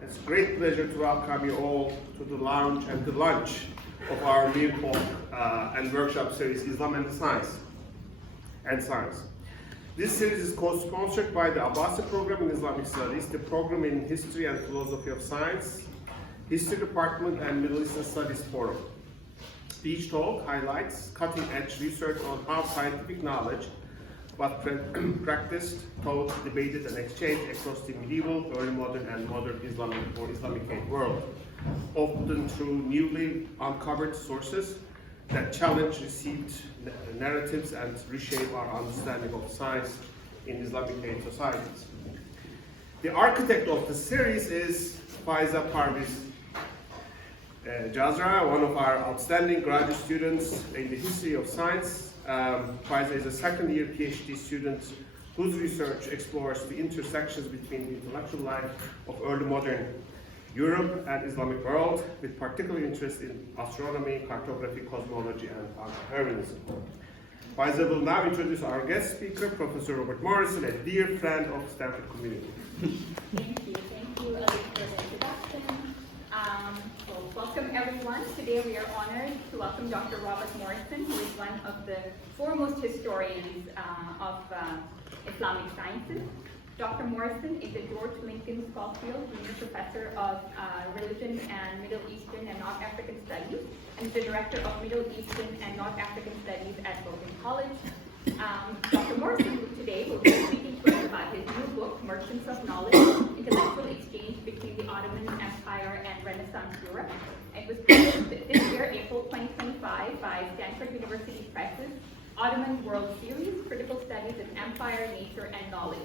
It's a great pleasure to welcome you all to the lounge and the lunch of our new talk and workshop series, Islam and Science. This series is co-sponsored by the Abbasi Program in Islamic Studies, the Program in History and Philosophy of Science, History Department, and Middle Eastern Studies Forum. Each talk highlights cutting-edge research on how scientific knowledge was practiced, taught, debated, and exchanged across the medieval, early modern, and modern Islamic or Islamicate world, often through newly uncovered sources that challenge received narratives and reshape our understanding of science in Islamicate societies. The architect of the series is Faiza Parviz Jazra, one of our outstanding graduate students in the history of science. Faiza is a second-year PhD student whose research explores the intersections between the intellectual life of early modern Europe and Islamic world, with particular interest in astronomy, cartography, cosmology, and anti-Darwinism. Faiza will now introduce our guest speaker, Professor Robert Morrison, a dear friend of the Stanford community. Thank you, Alex, for the introduction. Welcome everyone. Today we are honored to welcome Dr. Robert Morrison, who is one of the foremost historians of Islamic sciences. Dr. Morrison is a George Lincoln Skolfield Junior Professor of Religion and Middle Eastern and North African Studies, and is the Director of Middle Eastern and North African Studies at Bowdoin College. Dr. Morrison today will be speaking first about his new book, Merchants of Knowledge, Intellectual Exchange Between the Ottoman Empire and Renaissance Europe. It was published this year, April 2025, by Stanford University Press's Ottoman World Series, Critical Studies in Empire, Nature, and Knowledge.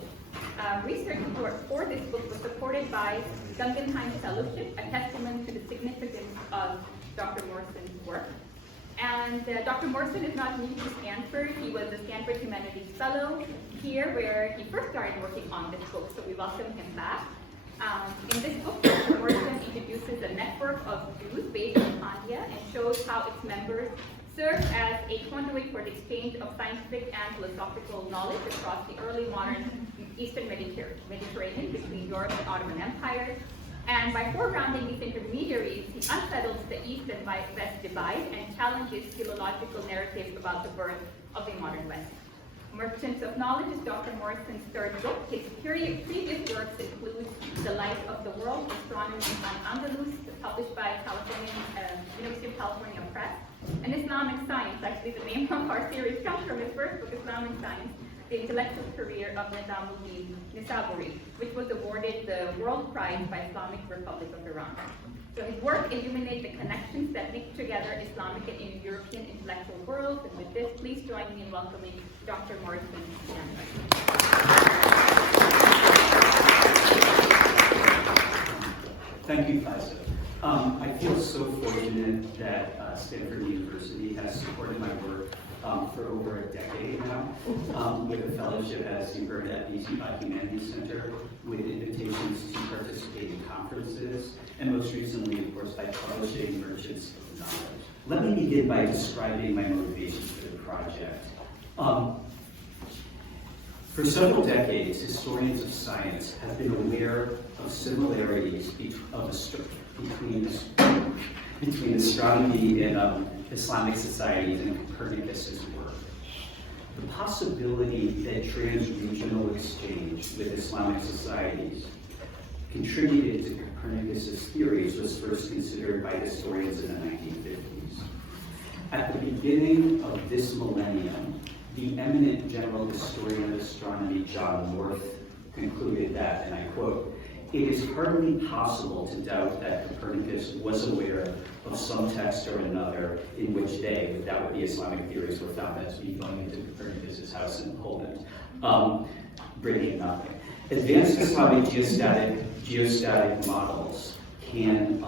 Research for this book was supported by Guggenheim Fellowship, a testament to the significance of Dr. Morrison's work. And Dr. Morrison is not new to Stanford. He was a Stanford Humanities Fellow here, where he first started working on this book, so we welcome him back. In this book, Dr. Morrison introduces a network of Jews based in India and shows how its members serve as a conduit for the exchange of scientific and philosophical knowledge across the early modern Eastern Mediterranean between Europe and Ottoman Empire. And by foregrounding these intermediaries, he unsettles the East and West divide and challenges philological narratives about the birth of the modern West. Merchants of Knowledge is Dr. Morrison's third book. His previous works include The Light of the World, Astronomy on al-Andalus, published by University of California Press, and Islamic Science. Actually, the name of our series comes from his first book, Islamic Science, The Intellectual Career of Niẓām, al-Nīsābūrī, which was awarded the World Prize by Islamic Republic of Iran. So his work illuminates the connections that link together Islamic and European intellectual worlds. And with this, please join me in welcoming Dr. Morrison. Thank you, Faiza. I feel so fortunate that Stanford University has supported my work for over a decade now, with a fellowship, as you heard, at the Humanities Center, with invitations to participate in conferences, and most recently, of course, by publishing Merchants of Knowledge. Let me begin by describing my motivations for the project. For several decades, historians of science have been aware of similarities between astronomy and Islamic societies and Copernicus's work. The possibility that trans-regional exchange with Islamic societies contributed to Copernicus's theories was first considered by historians in the 1950s. At the beginning of this millennium, the eminent general historian of astronomy, John Worth, concluded that, and I quote, "It is hardly possible to doubt that Copernicus was aware of some text or another in which they, without the Islamic theories, were found." That's me going into Copernicus's house in Poland, bringing nothing. Advanced Islamic geostatic models can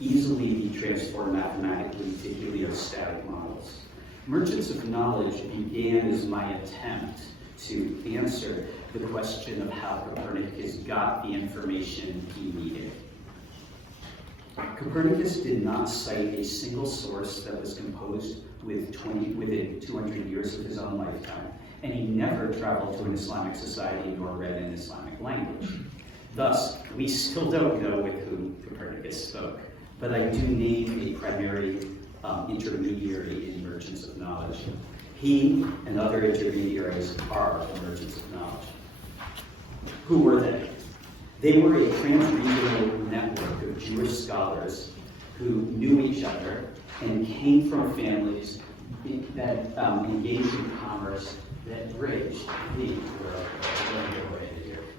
easily be transformed mathematically to heliostatic models. Merchants of Knowledge began as my attempt to answer the question of how Copernicus got the information he needed. Copernicus did not cite a single source that was composed within 200 years of his own lifetime, and he never traveled to an Islamic society nor read an Islamic language. Thus, we still don't know with whom Copernicus spoke, but I do name a primary intermediary in merchants of knowledge. He and other intermediaries are the merchants of knowledge. Who were they? They were a trans-regional network of Jewish scholars who knew each other and came from families that engaged in commerce that bridged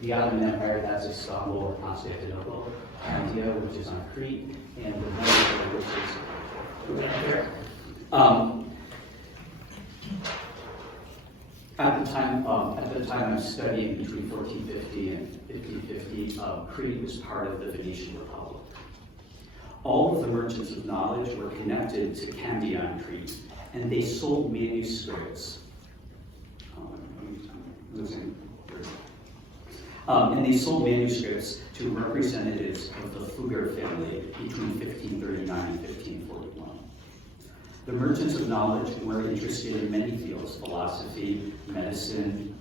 the Ottoman Empire, that's Istanbul or Constantinople, Padua, which is on Crete, and the Mamlūk, which is right there. At the time I'm studying between 1450 and 1550, Crete was part of the Venetian Republic. All of the merchants of knowledge were connected to Candia on Crete, and they sold manuscripts. And they sold manuscripts to representatives of the Fugger family between 1539 and 1541. The merchants of knowledge were interested in many fields: philosophy, medicine,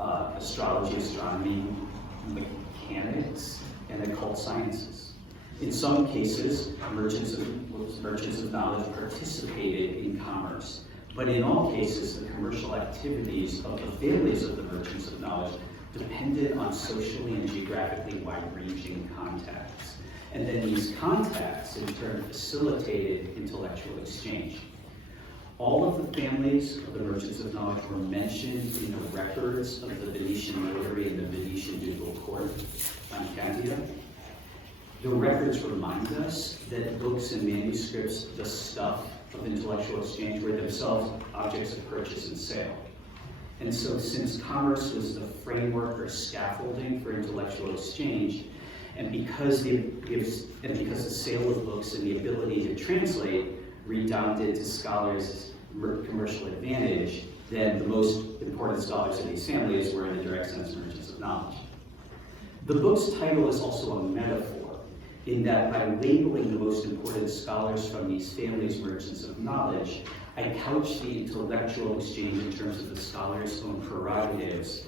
astrology, astronomy, mechanics, and occult sciences. In some cases, merchants of knowledge participated in commerce, but in all cases, the commercial activities of the families of the merchants of knowledge depended on socially and geographically wide-ranging contacts. And then these contacts, in turn, facilitated intellectual exchange. All of the families of the merchants of knowledge were mentioned in the records of the Venetian notary and the Venetian ducal court on Candia. The records remind us that books and manuscripts, the stuff of intellectual exchange, were themselves objects of purchase and sale. And so since commerce was the framework or scaffolding for intellectual exchange, and because the sale of books and the ability to translate redounded to scholars' commercial advantage, then the most important scholars in these families were, in a direct sense, merchants of knowledge. The book's title is also a metaphor, in that by labeling the most important scholars from these families merchants of knowledge, I couch the intellectual exchange in terms of the scholar's own prerogatives,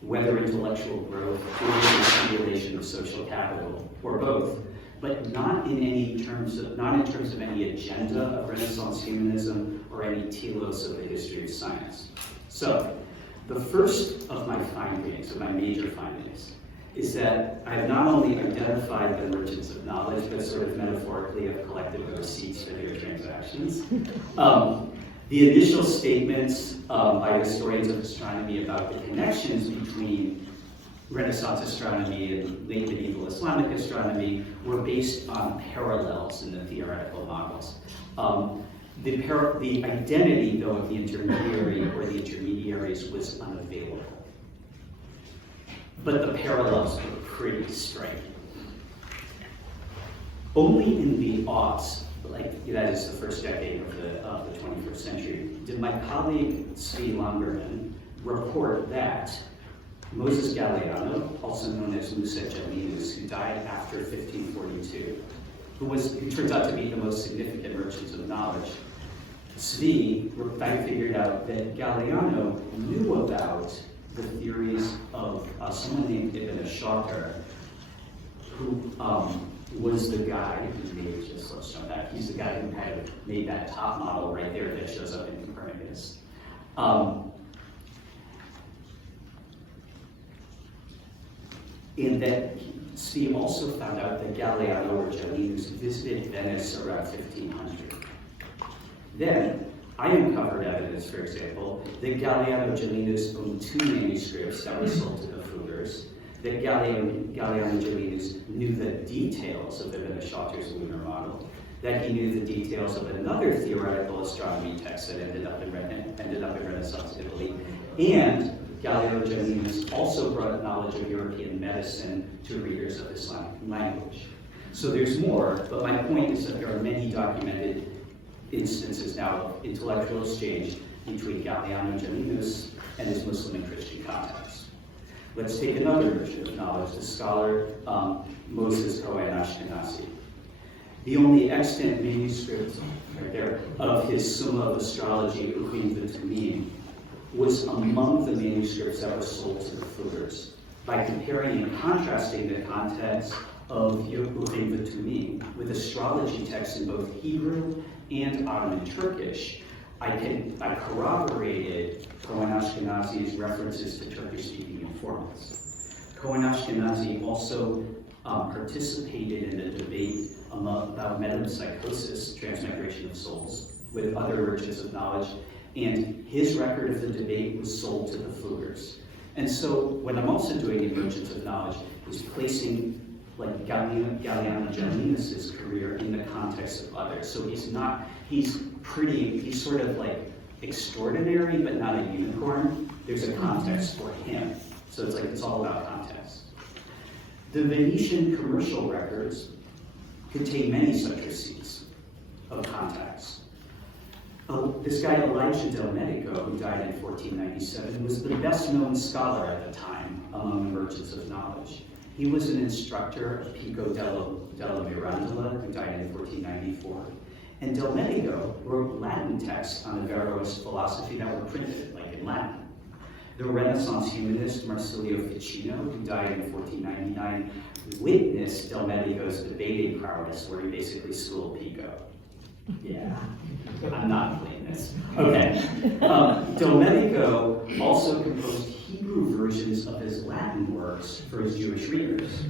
whether intellectual growth or the accumulation of social capital, or both, but not in terms of any agenda of Renaissance humanism or any telos of the history of science. So, the first of my findings, of my major findings, is that I have not only identified the merchants of knowledge, but sort of metaphorically have collected the receipts for their transactions. The initial statements by historians of astronomy about the connections between Renaissance astronomy and late medieval Islamic astronomy were based on parallels in the theoretical models. The identity, though, of the intermediary or the intermediaries was unavailable. But the parallels were pretty striking. Only in the aughts, that is the first decade of the 21st century, did my colleague Zvi Langerman report that Moses Galeano, also known as Musa Jalinus, who died after 1542, who turns out to be the most significant merchant of knowledge, Zvi figured out that Galeano knew about the theories of someone named Ibn Shatir, who was the guy who made, let's jump back, he's the guy who kind of made that top model right there that shows up in Copernicus. And that Zvi also found out that Galeano or Jalinus visited Venice around 1500. Then, I uncovered evidence, for example, that Galeano Jalinus owned 2 manuscripts that were sold to the Fuggers, that Galeano Jalinus knew the details of Ibn Shatir's lunar model, that he knew the details of another theoretical astronomy text that ended up in Renaissance Italy, and Galeano Jalinus also brought knowledge of European medicine to readers of Islamic language. So there's more, but my point is that there are many documented instances now of intellectual exchange between Galeano Jalinus and his Muslim and Christian contacts. Let's take another merchant of knowledge, the scholar Moses Cohen Ashkenazi. The only extant manuscript right there of his Summa of Astrology, Ukhim V'Tamim, was among the manuscripts that were sold to the Fuggers. by comparing and contrasting the context of Yu'lin Vatumi with astrology texts in both Hebrew and Ottoman Turkish, I corroborated Cohen Ashkenazi's references to Turkish-speaking informants. Cohen Ashkenazi also participated in a debate about metempsychosis, transmigration of souls, with other merchants of knowledge, and his record of the debate was sold to the Fluggers. And so what I'm also doing in Merchants of Knowledge is placing like Galliano Gellinus's career in the context of others. So he's sort of like extraordinary, but not a unicorn. There's a context for him. So it's all about context. The Venetian commercial records contain many such receipts of contacts. This guy, Elijah Del Medico, who died in 1497, was the best-known scholar at the time among the merchants of knowledge. He was an instructor of Pico della Mirandola, who died in 1494. And Del Medico wrote Latin texts on Averroes' philosophy that were printed, like in Latin. The Renaissance humanist Marsilio Ficino, who died in 1499, witnessed Del Medico's debating prowess, where he basically schooled Pico. Yeah, I'm not playing this. Okay. Del Medico also composed Hebrew versions of his Latin works for his Jewish readers.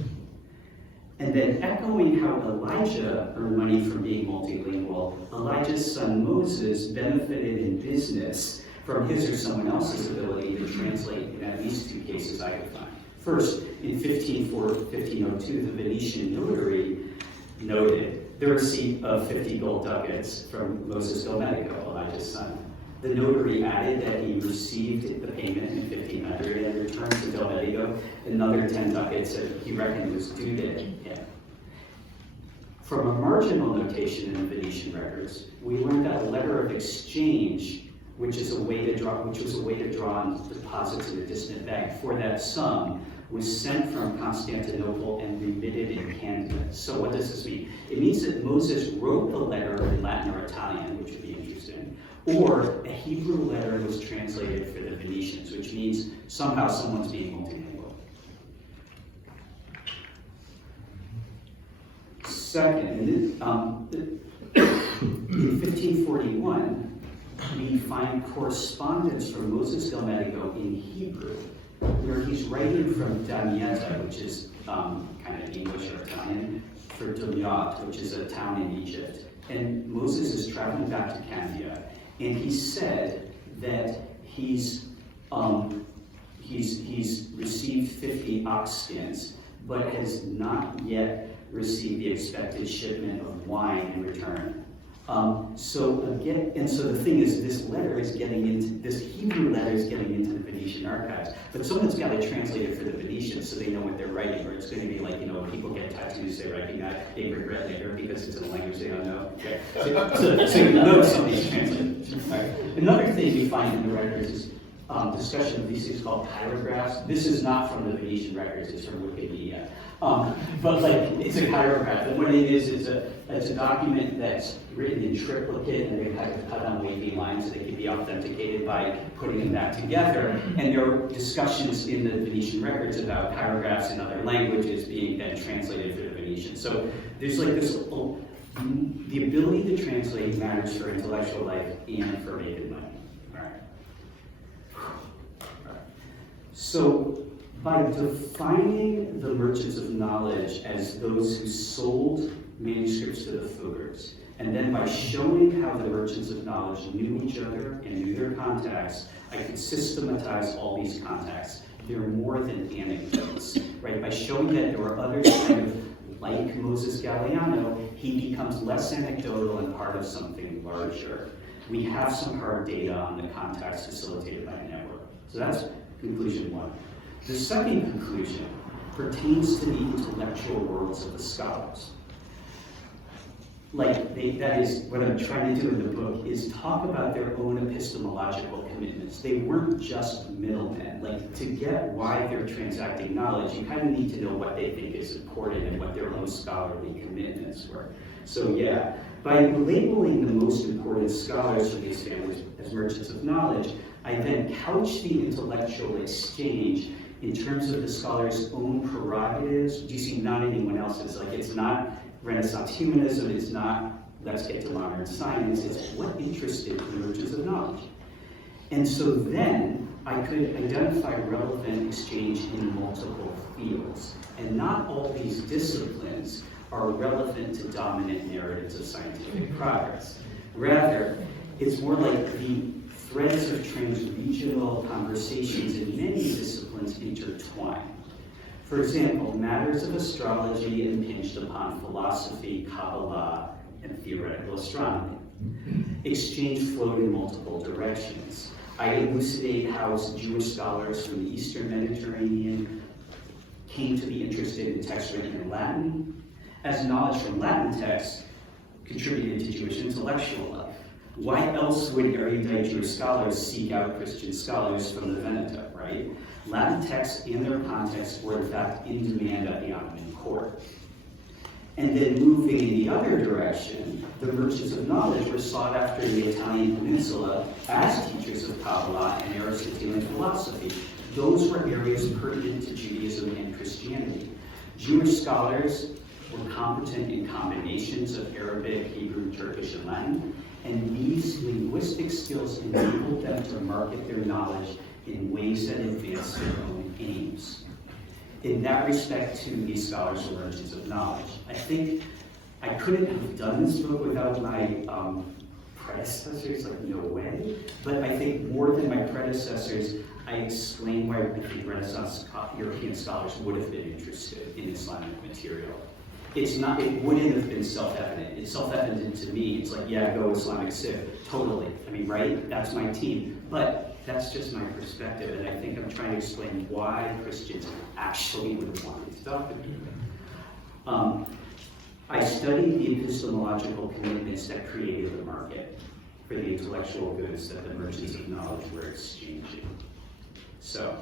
And then, echoing how Elijah earned money from being multilingual, Elijah's son Moses benefited in business from his or someone else's ability to translate in at least two cases I could find. First, in 1502, the Venetian notary noted the receipt of 50 gold ducats from Moses Del Medico, Elijah's son. The notary added that he received the payment in 1500 and returned to Del Medico another 10 ducats that he reckoned was due to him. From a marginal notation in the Venetian records, we learned that a letter of exchange, which was a way to draw on deposits in a distant bank for that sum, was sent from Constantinople and remitted in Canada. So what does this mean? It means that Moses wrote the letter in Latin or Italian, which would be interesting, or a Hebrew letter was translated for the Venetians, which means somehow someone's being multilingual. Second, in 1541, we find correspondence from Moses Del Medico in Hebrew, where he's writing from Damietta, which is kind of English or Italian, for Dumyat, which is a town in Egypt. And Moses is traveling back to Candia, and he said that he's received 50 ox skins, but has not yet received the expected shipment of wine in return. So the thing is, this Hebrew letter is getting into the Venetian archives, but someone's got to translate it for the Venetians so they know what they're writing, or it's going to be like, when people get tattoos, they recognize, they regret later because it's in a language they don't know. Okay. So you know somebody's translated. Right. Another thing we find in the records is discussion of these things called chirographs. This is not from the Venetian records, it's from Wikipedia. But it's a chirograph, and what it is, it's a document that's written in triplicate, and they've had to cut on wavy lines so they can be authenticated by putting them back together. And there are discussions in the Venetian records about chirographs in other languages being then translated for the Venetian. So there's like this, the ability to translate matters for intellectual life and for making money. All right. So, by defining the merchants of knowledge as those who sold manuscripts to the Fluggers, and then by showing how the merchants of knowledge knew each other and knew their contacts, I could systematize all these contacts. They're more than anecdotes, right? By showing that there were others kind of like Moses Galliano, he becomes less anecdotal and part of something larger. We have some hard data on the contacts facilitated by the network. So that's conclusion one. The second conclusion pertains to the intellectual worlds of the scholars. That is, what I'm trying to do in the book is talk about their own epistemological commitments. They weren't just middlemen. To get why they're transacting knowledge, you kind of need to know what they think is important and what their own scholarly commitments were. So yeah, by labeling the most important scholars from these families as merchants of knowledge, I then couch the intellectual exchange in terms of the scholar's own prerogatives, do you see not anyone else's? Like, it's not Renaissance humanism, it's not let's get to modern science, it's what interested emergence of knowledge. And so then I could identify relevant exchange in multiple fields. And not all these disciplines are relevant to dominant narratives of scientific progress. Rather, it's more like the threads of trans-regional conversations in many disciplines intertwine. For example, matters of astrology impinged upon philosophy, Kabbalah, and theoretical astronomy. Exchange flowed in multiple directions. I elucidate how Jewish scholars from the Eastern Mediterranean came to be interested in texts written in Latin, as knowledge from Latin texts contributed to Jewish intellectual life. Why else would erudite Jewish scholars seek out Christian scholars from the Veneto, right? Latin texts and their contexts were in fact in demand at the Ottoman court. And then moving in the other direction, the merchants of knowledge were sought after in the Italian peninsula as teachers of Kabbalah and Aristotelian philosophy. Those were areas pertinent to Judaism and Christianity. Jewish scholars were competent in combinations of Arabic, Hebrew, Turkish, and Latin, and these linguistic skills enabled them to market their knowledge in ways that advanced their own aims. In that respect, too, these scholars were merchants of knowledge. I think I couldn't have done this book without my predecessors, like no way. But I think more than my predecessors, I explain why I think Renaissance European scholars would have been interested in Islamic material. It wouldn't have been self-evident. It's self-evident to me. It's like, yeah, go Islamic Civ, totally. I mean, right? That's my team. But that's just my perspective, and I think I'm trying to explain why Christians actually would have wanted to talk to me. I studied the epistemological commitments that created the market for the intellectual goods that the merchants of knowledge were exchanging. So,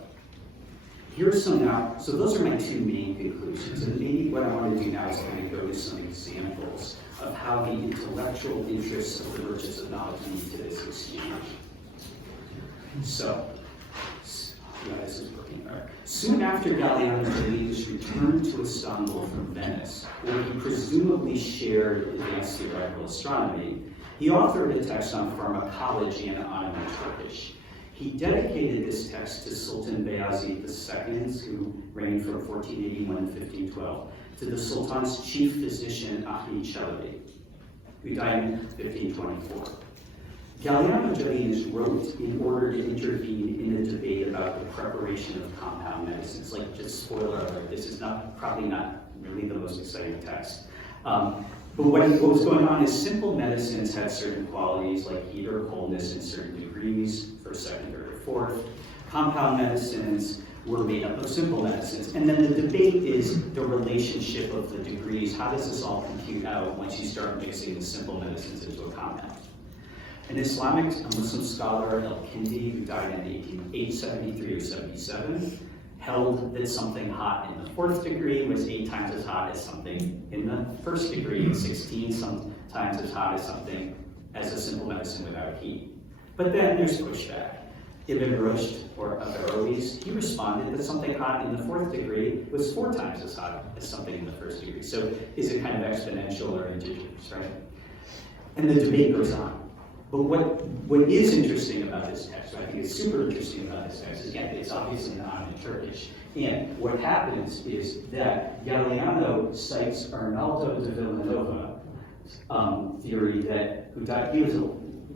here's some now, so those are my two main conclusions, and maybe what I want to do now is kind of go to some examples of how the intellectual interests of the merchants of knowledge lead to this exchange. So, yeah, this is working better. Soon after Galliano Gellius returned to Istanbul from Venice, where he presumably shared advanced theoretical astronomy, he authored a text on pharmacology and Ottoman Turkish. He dedicated this text to Sultan Bayezid II, who reigned from 1481 to 1512, to the Sultan's chief physician, Ahmed Chalabi, who died in 1524. Galliano Gellius wrote in order to intervene in a debate about the preparation of compound medicines. Like, just spoiler alert, this is probably not really the most exciting text. But what was going on is simple medicines had certain qualities like heat or coldness in certain degrees, first, second, third, or fourth. Compound medicines were made up of simple medicines. And then the debate is the relationship of the degrees. How does this all compute out once you start mixing the simple medicines into a compound? An Islamic Muslim scholar, Ilkhanid, who died in 873 or 77, held that something hot in the fourth degree was 8 times as hot as something in the first degree, and 16 times as hot as something as a simple medicine without heat. But then there's pushback. Ibn Rushd, or Averroes, he responded that something hot in the fourth degree was 4 times as hot as something in the first degree. So is it kind of exponential or indigenous, right? And the debate goes on. But what is interesting about this text, what I think is super interesting about this text, is again, it's obviously not in Turkish. And what happens is that Galliano cites Arnaldo de Villanova theory that, he was a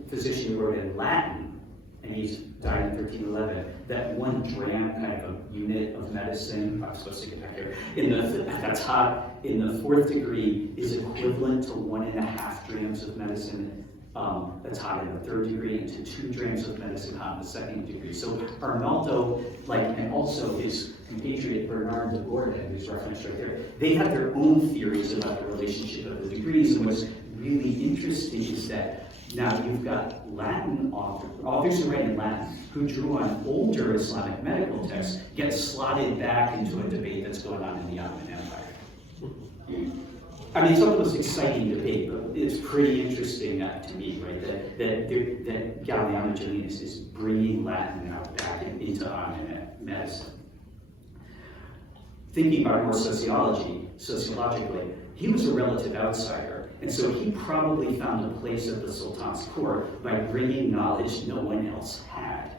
physician who wrote in Latin, and he's died in 1311, that 1 gram kind of a unit of medicine, I'm supposed to get back here, that's hot in the fourth degree is equivalent to 1.5 grams of medicine that's hot in the third degree, and to 2 grams of medicine hot in the second degree. So Arnaldo, and also his compatriot Bernard de Borda, who's referenced right there, they had their own theories about the relationship of the degrees, and what's really interesting is that now you've got Latin authors who write in Latin, who drew on older Islamic medical texts, get slotted back into a debate that's going on in the Ottoman Empire. I mean, it's not the most exciting debate, but it's pretty interesting to me, right? That Galliano Gellius is bringing Latin now back into Ottoman medicine. thinking about it more sociologically, he was a relative outsider. And so he probably found a place at the Sultan's court by bringing knowledge no one else had.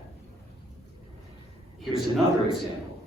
Here's another example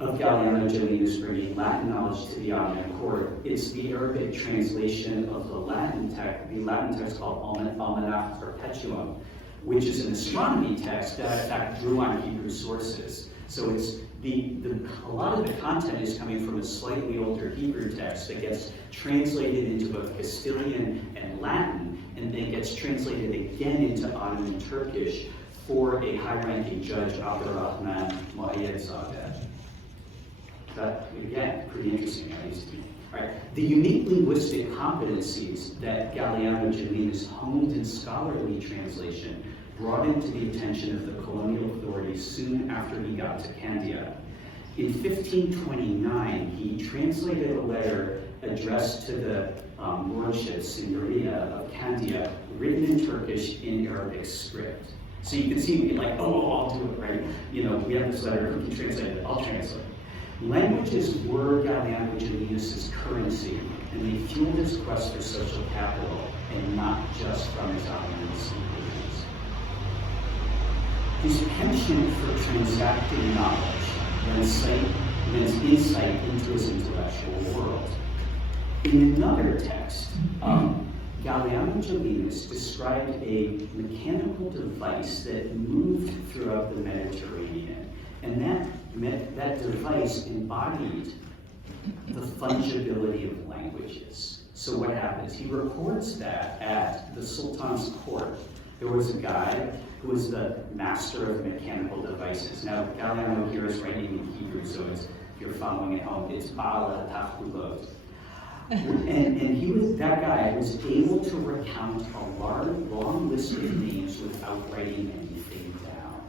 of Galliano Gellius bringing Latin knowledge to the Ottoman court. It's the Arabic translation of the Latin text called Almanach Perpetuum, which is an astronomy text that in fact drew on Hebrew sources. So it's a lot of the content is coming from a slightly older Hebrew text that gets translated into both Castilian and Latin, and then gets translated again into Ottoman Turkish for a high-ranking judge, Abdurrahman Muayyadzadeh. That, again, pretty interesting how these two. All right. The unique linguistic competencies that Galliano Gellius honed in scholarly translation brought him to the attention of the colonial authorities soon after he got to Candia. In 1529, he translated a letter addressed to the lordship, Signoria of Candia, written in Turkish in Arabic script. So you can see me like, oh, I'll do it, right? You know, we have this letter, who can translate it? I'll translate it. Languages were Galliano Gellius's currency, and they fueled his quest for social capital, and not just from his Ottoman sympathies. His penchant for transacting knowledge lends insight into his intellectual world. In another text, Galliano Gellius described a mechanical device that moved throughout the Mediterranean, and that device embodied the fungibility of languages. So what happens? He records that at the Sultan's court. There was a guy who was the master of mechanical devices. Now, Galliano here is writing in Hebrew, so if you're following at home, it's Ba'al Tachulot. And that guy was able to recount a long list of names without writing anything down.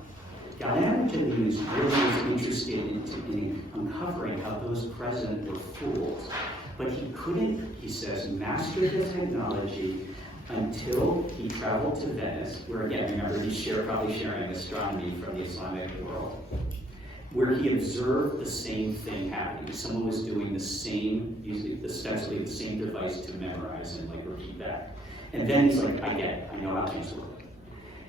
Galliano Gellius really was interested in uncovering how those present were fooled. But he couldn't, he says, master the technology until he traveled to Venice, where again, remember, he's probably sharing astronomy from the Islamic world, where he observed the same thing happening. Someone was doing the same, using ostensibly the same device to memorize and like repeat that. And then he's like, I get it, I know how things work.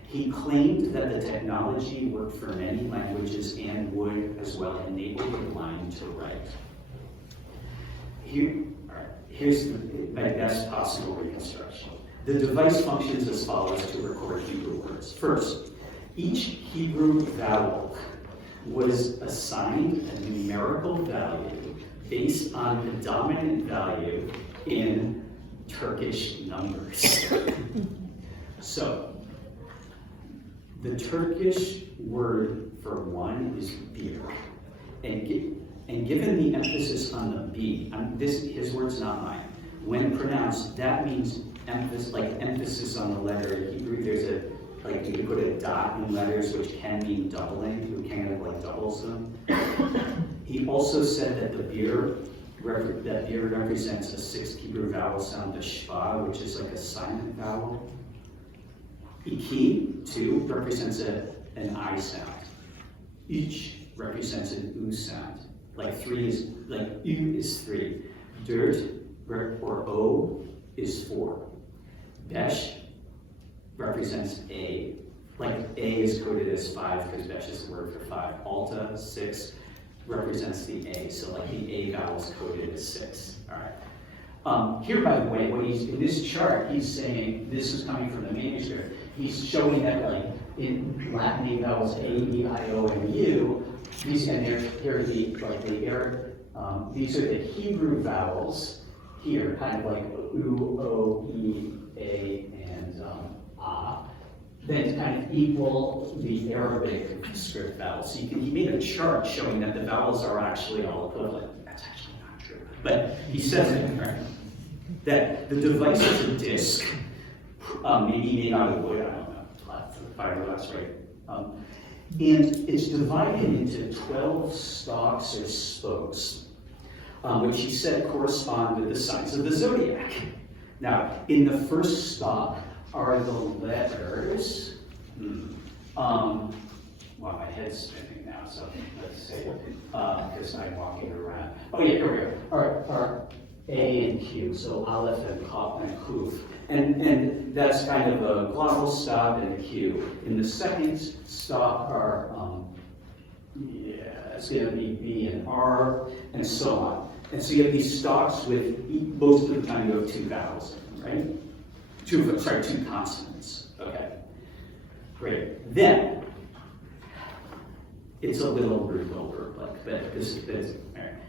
He claimed that the technology worked for many languages and would as well enable the blind to write. Here's my best possible reconstruction. The device functions as follows to record Hebrew words. First, each Hebrew vowel was assigned a numerical value based on the dominant value in Turkish numbers. So, the Turkish word for one is beer. And given the emphasis on the B, his word's not mine. When pronounced, that means emphasis on the letter. In Hebrew, there's you could put a dot in letters, which can mean doubling, it kind of like doubles them. He also said that beer represents a sixth Hebrew vowel sound, the shva, which is like a silent vowel. Iki, too, represents an I sound. Ich represents an U sound. U is 3. Dirt, or O, is 4. Besh represents A. A is coded as 5 because Besh is the word for 5. Alta, 6, represents the A. So the A vowel is coded as 6. All right. Here, by the way, in this chart, he's saying, this is coming from the manuscript, he's showing that in Latin, A vowels A, E, I, O, and U, these are the Hebrew vowels here, kind of like U, O, E, A, and A, then kind of equal the Arabic script vowels. So he made a chart showing that the vowels are actually all equivalent. That's actually not true. But he says it, right? That the device is a disc, maybe made out of wood, I don't know, fiberglass, right? And it's divided into 12 stalks or spokes, which he said correspond with the signs of the zodiac. Now, in the first stalk are the letters, wow, my head's spinning now, So let's see, because I'm walking around. Oh yeah, here we go. Our A and Q, so Aleph and Kaf and Kuf. And that's kind of a glottal stop and a Q. In the second stop are, it's going to be B and R, and so on. And so you have these stops with, most of the time you have two vowels, right? Two consonants. Okay, great. Then, it's a little lower, like this.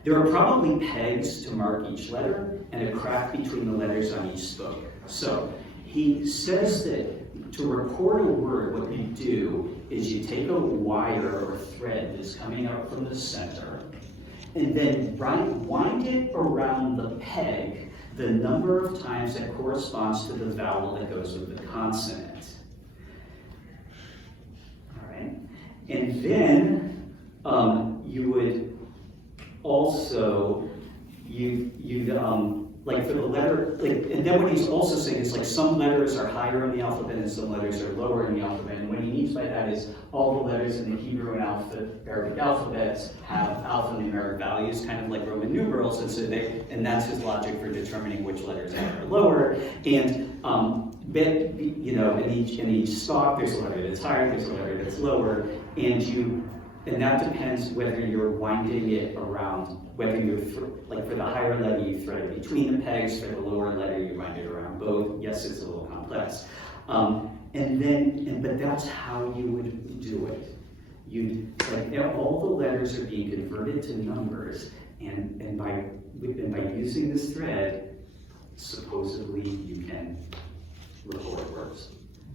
There are probably pegs to mark each letter and a crack between the letters on each spoke. So he says that to record a word, what you do is you take a wire or thread that's coming out from the center, and then wind it around the peg the number of times that corresponds to the vowel that goes with the consonant. All right, and then you would also like for the letter, and then what he's also saying is like some letters are higher in the alphabet and some letters are lower in the alphabet. And what he means by that is all the letters in the Hebrew and Arabic alphabets have alphanumeric values, kind of like Roman numerals, and so and that's his logic for determining which letters are lower. And in each stalk, there's a letter that's higher, there's a letter that's lower, and that depends whether you're winding it around, whether you're, like for the higher letter, you thread it between the pegs, for the lower letter, you wind it around both. Yes, it's a little complex. But that's how you would do it. All the letters are being converted to numbers, and by using this thread, supposedly you can record words.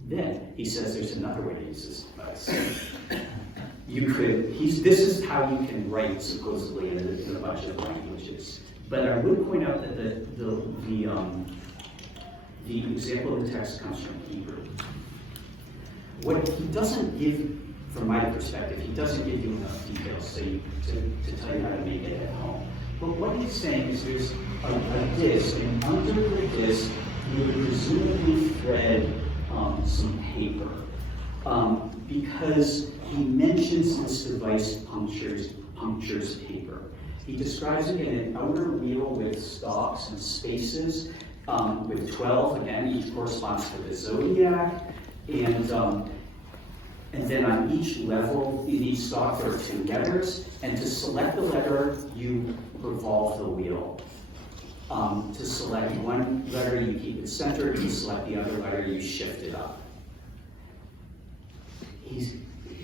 Then he says there's another way to use this device. This is how you can write supposedly in a bunch of languages. But I would point out that the example of the text comes from Hebrew. What he doesn't give, from my perspective, he doesn't give you enough details to tell you how to make it at home. But what he's saying is there's a disk, and under the disk you would presumably thread some paper. Because he mentions this device punctures paper. He describes it in an outer wheel with stalks and spaces, with 12, again, each corresponds to the zodiac, and then on each level, in each stalk, there are 2 letters, and to select the letter, you revolve the wheel. To select one letter, you keep it centered. To select the other letter, you shift it up.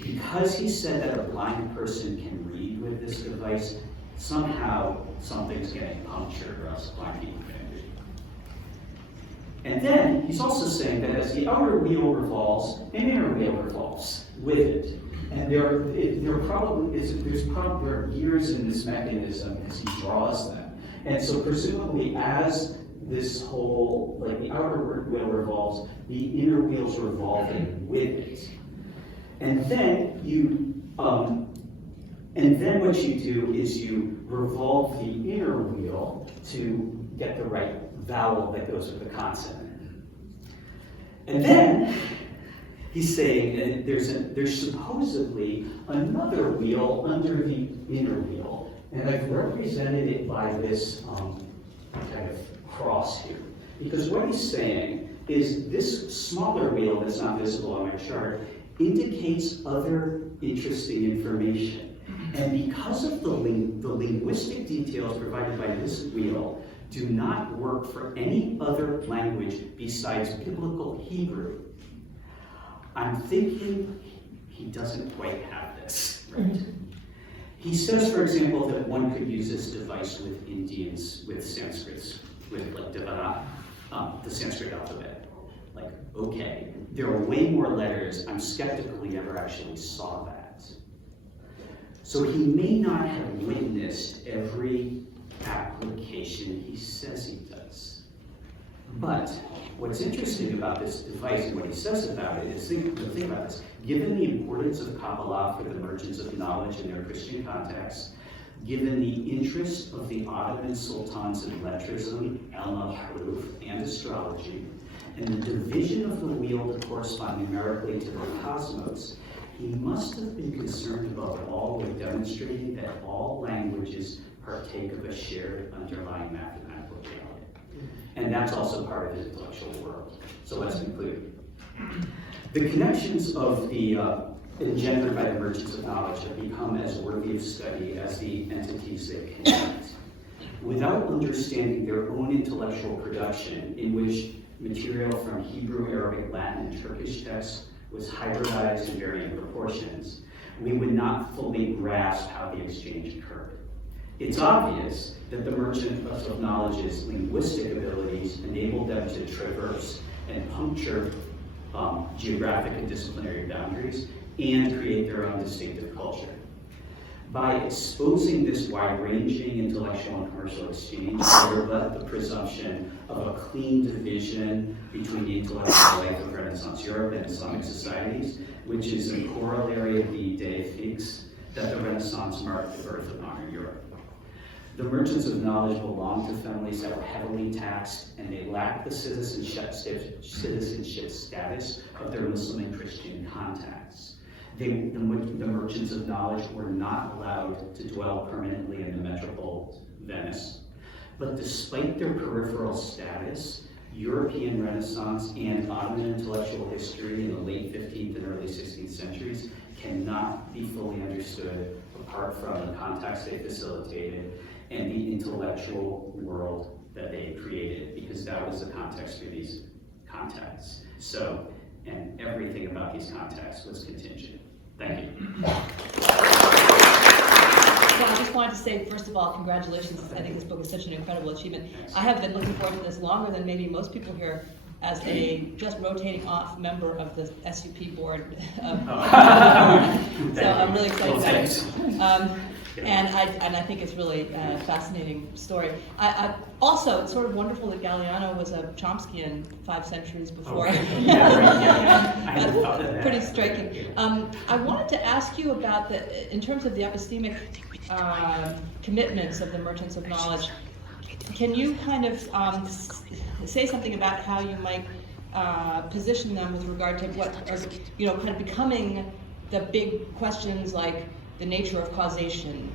Because he said that a blind person can read with this device, somehow something's getting punctured or else blind people can't read. And then he's also saying that as the outer wheel revolves, an inner wheel revolves with it. And there are gears in this mechanism as he draws them. And so presumably as this whole, like the outer wheel revolves, the inner wheel's revolving with it. And then what you do is you revolve the inner wheel to get the right vowel that goes with the consonant. And then he's saying there's supposedly another wheel under the inner wheel, and I've represented it by this kind of cross here. Because what he's saying is this smaller wheel that's not visible on my chart indicates other interesting information. And because of the linguistic details provided by this wheel do not work for any other language besides Biblical Hebrew, I'm thinking he doesn't quite have this, right? He says, for example, that one could use this device with Indians, with Sanskrits, with like Devana, the Sanskrit alphabet. Like, okay, there are way more letters. I'm skeptical he ever actually saw that. So he may not have witnessed every application he says he does. But what's interesting about this device and what he says about it is, think about this. Given the importance of Kabbalah for the merchants of knowledge in their Christian context, given the interest of the Ottoman sultans in lettrism, al-Haruf, and astrology, and the division of the wheel to correspond numerically to the cosmos, he must have been concerned above all with demonstrating that all languages partake of a shared underlying mathematical reality. And that's also part of his intellectual world. So let's conclude. The connections of the engendered by the merchants of knowledge have become as worthy of study as the entities they connect. Without understanding their own intellectual production, in which material from Hebrew, Arabic, Latin, and Turkish texts was hybridized in varying proportions, we would not fully grasp how the exchange occurred. It's obvious that the merchant of knowledge's linguistic abilities enabled them to traverse and puncture geographic and disciplinary boundaries and create their own distinctive culture. By exposing this wide-ranging intellectual and commercial exchange, they rebut the presumption of a clean division between the intellectual life of Renaissance Europe and Islamic societies, which is a corollary of the idea fixe that the Renaissance marked the birth of modern Europe. The merchants of knowledge belonged to families that were heavily taxed, and they lacked the citizenship status of their Muslim and Christian contacts. The merchants of knowledge were not allowed to dwell permanently in the metropole Venice. But despite their peripheral status, European Renaissance and Ottoman intellectual history in the late 15th and early 16th centuries cannot be fully understood apart from the context they facilitated and the intellectual world that they created, because that was the context for these contexts. So, and everything about these contexts was contingent. Thank you. So I just wanted to say, first of all, congratulations. I think this book is such an incredible achievement. I have been looking forward to this longer than maybe most people here as a just rotating off member of the SUP board. So I'm really excited about it. And I think it's really a fascinating story. I also, it's sort of wonderful that Galeano was a Chomskyan 5 centuries before. I hadn't thought of that. Pretty striking. I wanted to ask you about in terms of the epistemic commitments of the merchants of knowledge. Can you kind of say something about how you might position them with regard to what are, kind of becoming the big questions like the nature of causation,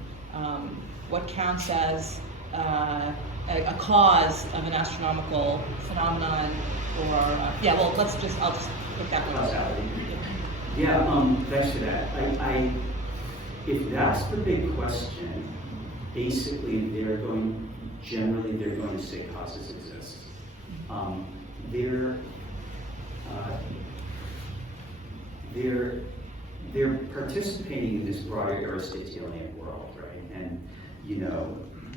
what counts as a cause of an astronomical phenomenon, or I'll just put that one out. Yeah, thanks for that. If that's the big question, basically they're going to say causes exist. They're participating in this broader Aristotelian world, right? And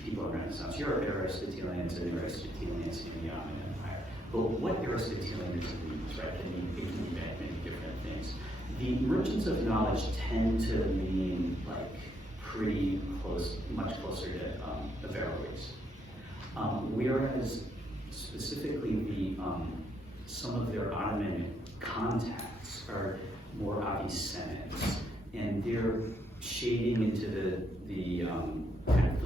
people in Renaissance Europe are Aristotelians and Aristotelians in the Ottoman Empire. But what Aristotelianism means, right? It can mean many different things. The merchants of knowledge tend to mean like pretty close, much closer to Averroes. Whereas specifically some of their Ottoman contacts are more Avicennists, and they're shading into the kind of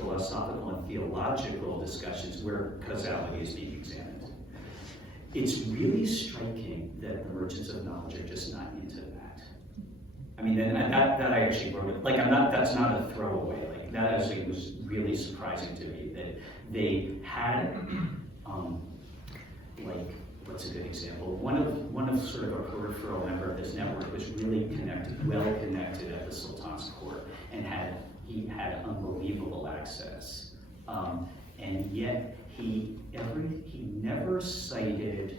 philosophical and theological discussions where causality is being examined. It's really striking that the merchants of knowledge are just not into that. I mean, and that I actually wrote it. Like, that's not a throwaway. Like, that actually was really surprising to me that they had, what's a good example? One of sort of a peripheral member of this network was really well connected at the Sultan's court, and he had unbelievable access, and yet he never cited.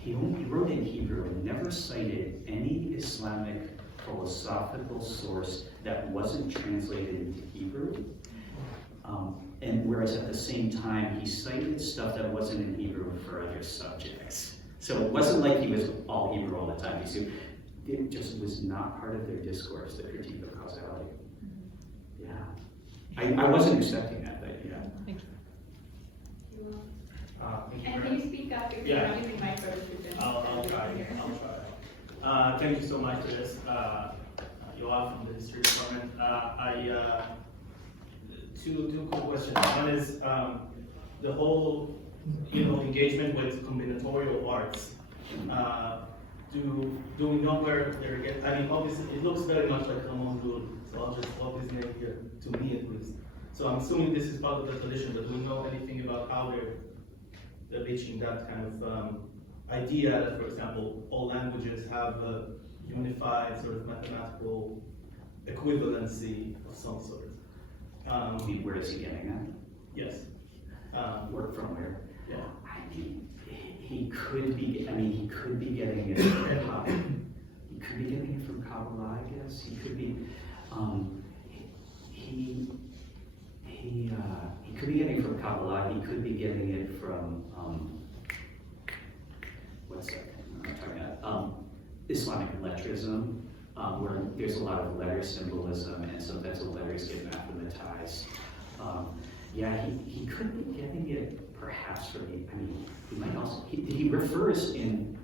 He wrote in Hebrew and never cited any Islamic philosophical source that wasn't translated into Hebrew. And whereas at the same time, he cited stuff that wasn't in Hebrew for other subjects. So it wasn't like he was all Hebrew all the time. It just was not part of their discourse, the critique of causality. Yeah. I wasn't expecting that, but yeah. Thank you. And can you speak up if you're not using microphones? I'll try. Thank you so much for this. Yoav from the History Department. Two quick questions. One is the whole engagement with combinatorial arts. do we know where they're getting? I mean, obviously, it looks very much like Mamlūk, so I'll just swap his name here, to me at least. So I'm assuming this is part of the tradition, but do we know anything about how they're reaching that kind of idea that, for example, all languages have a unified sort of mathematical equivalency of some sort? Where is he getting at? Yes. Work from where? Yeah. I mean, he could be. I mean, he could be getting it from Kabbalah. He could be getting it from Kabbalah, I guess. He could be. He could be getting it from Kabbalah. He could be getting it from what's that? I'm talking about Islamic lettrism, where there's a lot of letter symbolism, and sometimes the letters get mathematized. Yeah, he could be getting it perhaps from the, I mean, he might also, he refers in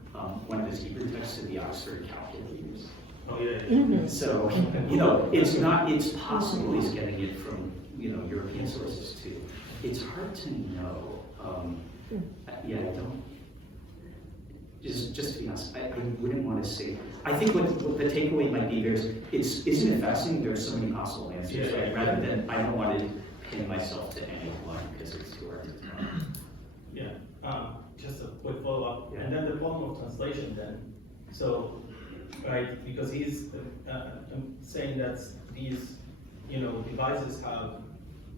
one of his Hebrew texts to the Oxford calculators. Oh, yeah. Mm-hmm. So, you know, it's possible he's getting it from, you know, European sources too. It's hard to know. Yeah, I don't, just to be honest, I wouldn't want to say, I think what the takeaway might be isn't it fascinating there's so many possible answers, right? Rather than, I don't want to pin myself to any one because it's too hard to tell. Yeah, just a quick follow-up. Yeah. And then the problem of translation then. So, right, because he's saying that these, you know, devices have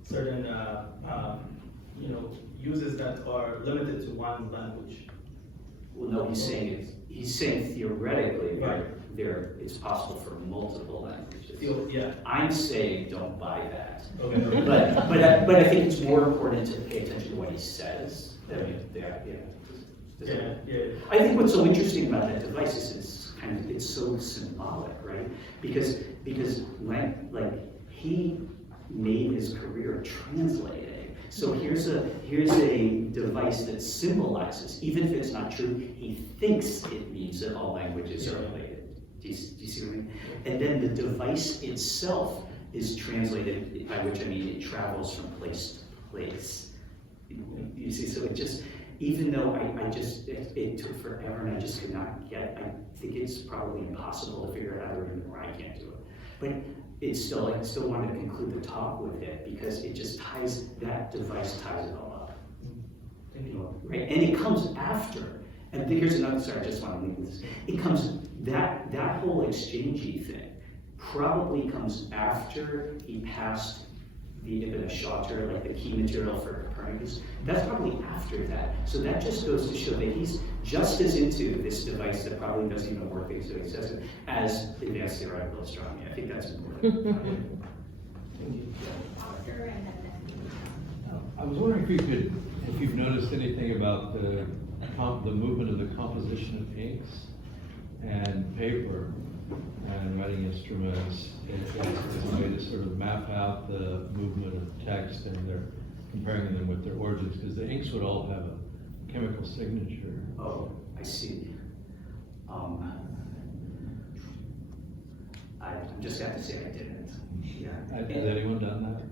certain, you know, uses that are limited to one language. Well, no, he's saying theoretically Right. it's possible for multiple languages. Yeah. I'm saying don't buy that. Okay. But I think it's more important to pay attention to what he says. Yeah. I think what's so interesting about that device is it's so symbolic, right? Because like he made his career translating. So here's a device that symbolizes, even if it's not true, he thinks it means that all languages are related. Do you see what I mean? And then the device itself is translated, by which I mean it travels from place to place. You see, so it just, even though it took forever and I just could not get, I think it's probably impossible to figure it out, or even more, I can't do it. But I still wanted to conclude the talk with it because it just that device ties it all up. Right? And it comes after, and here's another, sorry, I just want to leave this. It comes, that whole exchangey thing probably comes after he passed the Ibn Shatir, like the key material for Copernicus. That's probably after that. So that just goes to show that he's just as into this device that probably doesn't even work, so he says it, as advanced theoretical astronomy. I think that's important. I was wondering if you've noticed anything about the movement of the composition of inks and paper and writing instruments as a way to sort of map out the movement of text, and they're comparing them with their origins, because the inks would all have a chemical signature. Oh, I see. I just have to say I didn't. Yeah. Has anyone done that?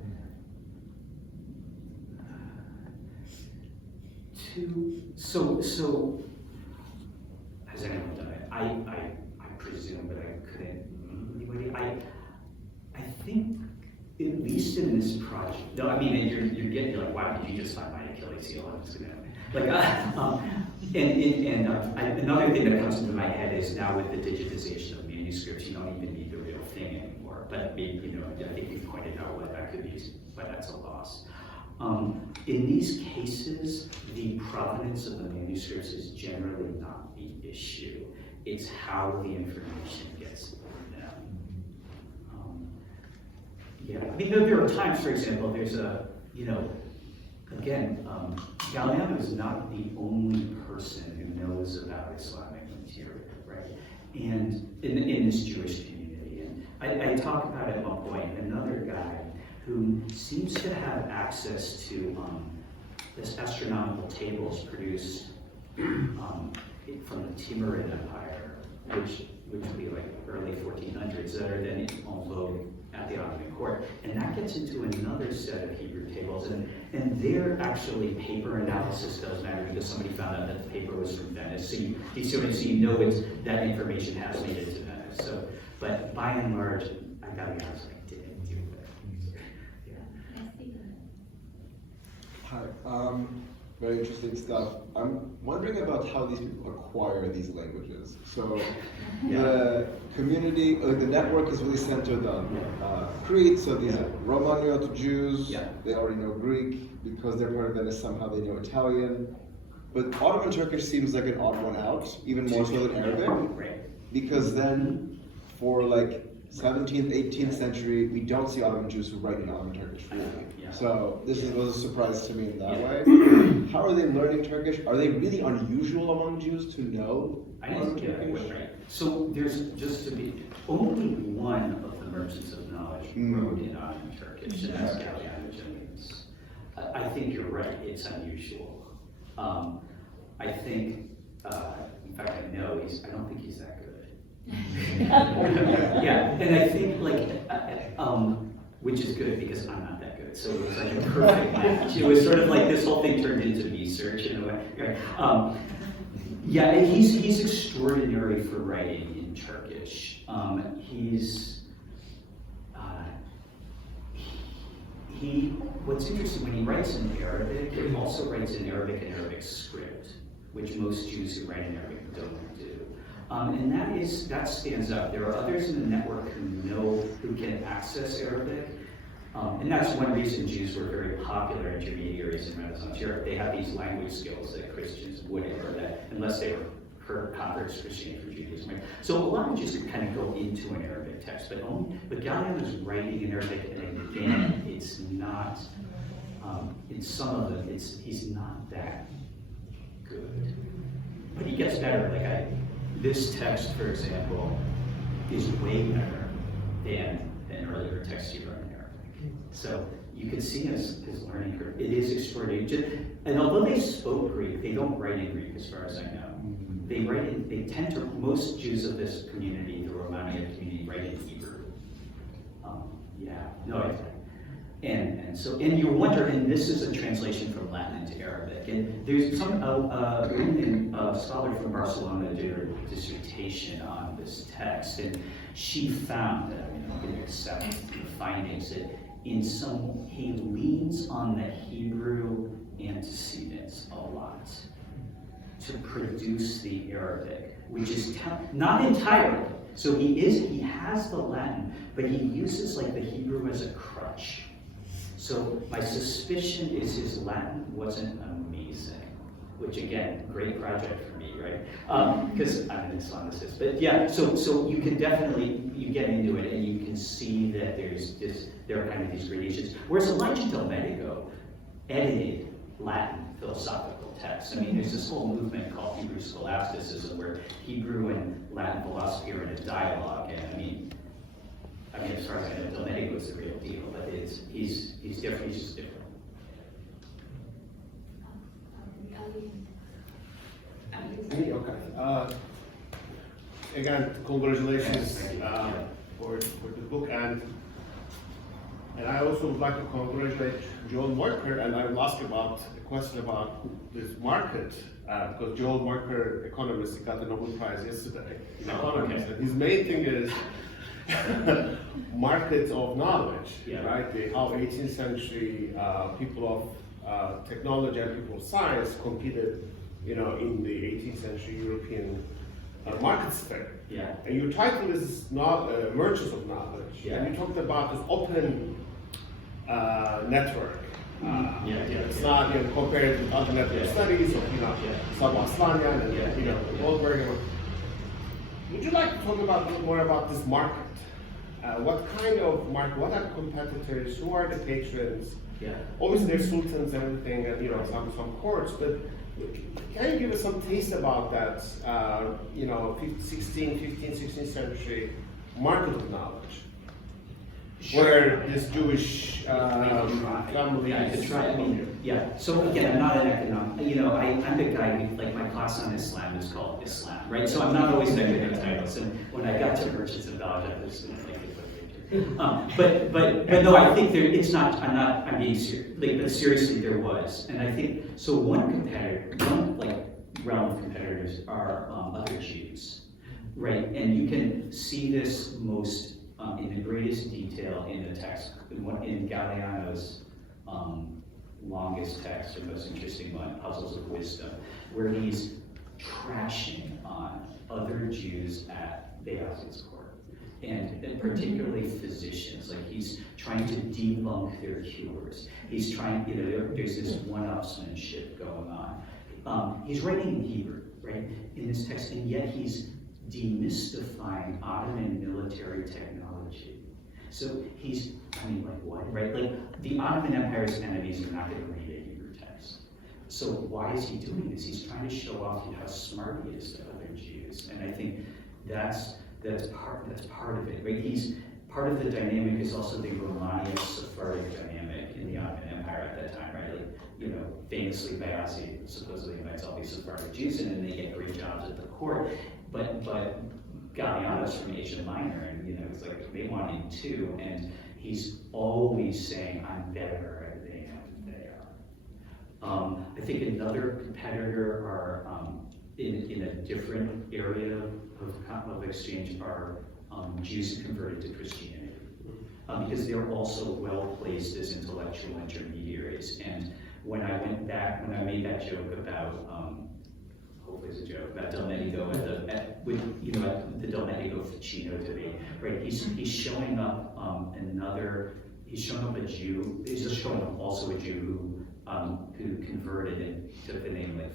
So has anyone done it? I presume, but I couldn't. Anybody? I think at least in this project. No, I mean you're like, wow, did you just find my Achilles heel? I'm just gonna another thing that comes into my head is now with the digitization of manuscripts, you don't even need the real thing anymore. But maybe, I think we pointed out what that could be, but that's a loss. In these cases, the provenance of the manuscripts is generally not the issue. It's how the information gets in them. Yeah, I mean, there are times, for example, there's a, again, Galeano is not the only person who knows about Islamic material, right? And in this Jewish community. And I talk about at one point another guy who seems to have access to this astronomical tables produced from the Timurid Empire, which would be like early 1400s, that are then en vogue at the Ottoman court. And that gets into another set of Hebrew tables. And there actually paper analysis does matter because somebody found out that the paper was from Venice. So you know that information has made it to Venice. So, but by and large, I gotta be honest, I didn't do it. Hi. Very interesting stuff. I'm wondering about how these people acquire these languages. So the community, like the network is really centered on Crete, so these are Roman Jews, they already know Greek, because they're part of Venice, somehow they know Italian. But Ottoman Turkish seems like an odd one out, even more so than Arabic, because then for like 17th, 18th century, we don't see Ottoman Jews who write in Ottoman Turkish fluently. So this was a surprise to me in that way. How are they learning Turkish? Are they really unusual among Jews to know Ottoman Turkish? So there's just to be, only one of the merchants of knowledge wrote in Ottoman Turkish, and that's Galliano-Jones. I think you're right, it's unusual. I think, in fact I know I don't think he's that good. Yeah, and I think which is good because I'm not that good, so it was like a perfect match. It was sort of like this whole thing turned into research in a way. Yeah, he's extraordinary for writing in Turkish. What's interesting, when he writes in Arabic, he also writes in Arabic and Arabic script, which most Jews who write in Arabic don't do. And that stands out. There are others in the network who can access Arabic. And that's one reason Jews were very popular intermediaries in Renaissance Europe. They have these language skills that Christians wouldn't, or that unless they were converts to Christianity for Judaism. Right? So a lot of Jews kind of go into an Arabic text, but Galliano is writing in Arabic, and again, it's not. In some of them, he's not that good, but he gets better. This text, for example, is way better than an earlier text you wrote in Arabic. So you can see his learning curve. It is extraordinary. And although they spoke Greek, they don't write in Greek, as far as I know. Most Jews of this community, the Romanian community, write in Hebrew. And you wonder, and this is a translation from Latin into Arabic, and there's a scholar from Barcelona did a dissertation on this text, and she found that, I'm going to accept the findings, that he leans on the Hebrew antecedents a lot to produce the Arabic, which is not entirely. So he has the Latin, but he uses the Hebrew as a crutch. So my suspicion is his Latin wasn't amazing, which again, great project for me, right? Because I'm an Islamicist. But yeah, so you can definitely, you get into it and you can see that there are kind of these gradations. Whereas Elijah Del Medico edited Latin philosophical texts. I mean, there's this whole movement called Hebrew scholasticism where Hebrew and Latin philosophy are in a dialogue. And I mean, as far as I know, Del Medico is the real deal, but he's different. He's just different. Okay. Again, congratulations for the book, and I also would like to congratulate Joel Marker, and I will ask about a question about this market, because Joel Marker, economist, he got the Nobel Prize yesterday in economics, and his main thing is markets of knowledge, right? How 18th century people of technology and people of science competed, in the 18th century European market sphere. And your title is Merchants of Knowledge, and you talked about this open network. It's not compared with other network studies of Sab-Aslanian and Goldberg. Would you like to talk more about this market? What kind of market? What are the competitors? Who are the patrons? Obviously, there's sultans and everything, and some courts. But can you give us some taste about that? 16th century market of knowledge, where this Jewish family. I could try. So again, I'm not an economic. I'm the guy who, my class on Islam is called Islam, right? So I'm not always that good at titles. And when I got to Merchants of Knowledge, I was But no, I think it's not, I'm being serious, but seriously, there was. And I think, so one realm of competitors are other Jews, right? And you can see this most in the greatest detail in the text, in Galeano's longest text, or most interesting one, Puzzles of Wisdom, where he's trashing on other Jews at Bayazid's court, and particularly physicians. Like, he's trying to debunk their cures. He's trying, there's this one-upsmanship going on. He's writing in Hebrew, right, in this text, and yet he's demystifying Ottoman military technology. So he's, what, right? Like, the Ottoman Empire's enemies are not going to read a Hebrew text. So why is he doing this? He's trying to show off how smart he is to other Jews, and I think that's part of it, right? Part of the dynamic is also the Romani-Sephardic dynamic in the Ottoman Empire at that time, right? Like, famously Bayazid supposedly invites all these Sephardic Jews in, and they get great jobs at the court. But Galeano's from Asia Minor, and it's like they want him too, and he's always saying, "I'm better than they are." I think another competitor are in a different area of exchange are Jews who converted to Christianity, because they're also well placed as intellectual intermediaries. And when I made that joke about hopefully it's a joke about Domenico at the Domenico Ficino debate, right? He's showing up he's showing up a Jew. He's just showing up also a Jew who converted and took the name like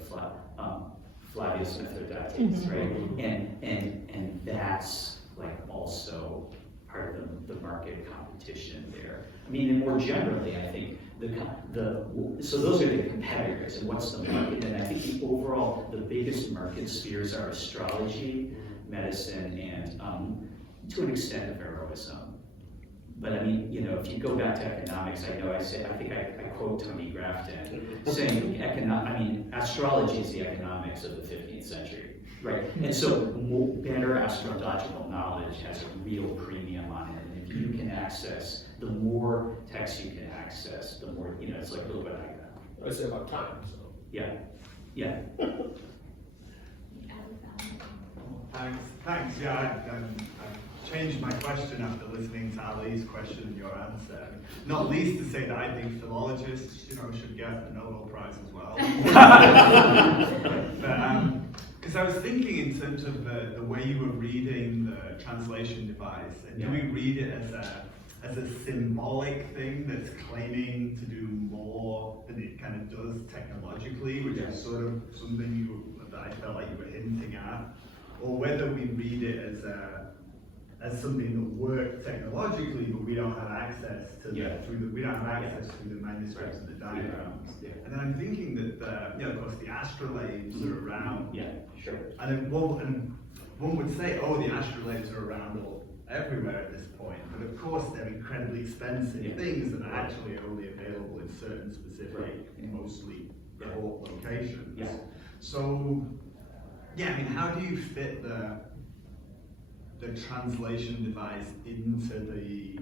Flavius Mithridates, right? And that's like also part of the market competition there. I mean, and more generally, I think so those are the competitors, and what's the market? And I think the biggest market spheres are astrology, medicine, and to an extent, Averroism. But I mean, if you go back to economics, I think I quote Tony Grafton saying, astrology is the economics of the 15th century, right? And so better astrological knowledge has a real premium on it. And if you can access, the more texts you can access, the more, it's like a little bit like that. I say about time, so. Yeah. Thanks. Yeah, I changed my question after listening to Ali's question and your answer. Not least to say that I think philologists, should get a Nobel Prize as well. Because I was thinking in terms of the way you were reading the translation device, and do we read it as a symbolic thing that's claiming to do more than it kind of does technologically, which is sort of something that I felt like you were hinting at, or whether we read it as something that works technologically, but we don't have access to we don't have access to the manuscripts and the diagrams. And then I'm thinking that of course the astrolabes are around. Yeah, sure. And one would say, oh, the astrolabes are around everywhere at this point, but of course they're incredibly expensive things that are actually only available in certain specific, mostly court locations. Yeah. So, how do you fit the translation device into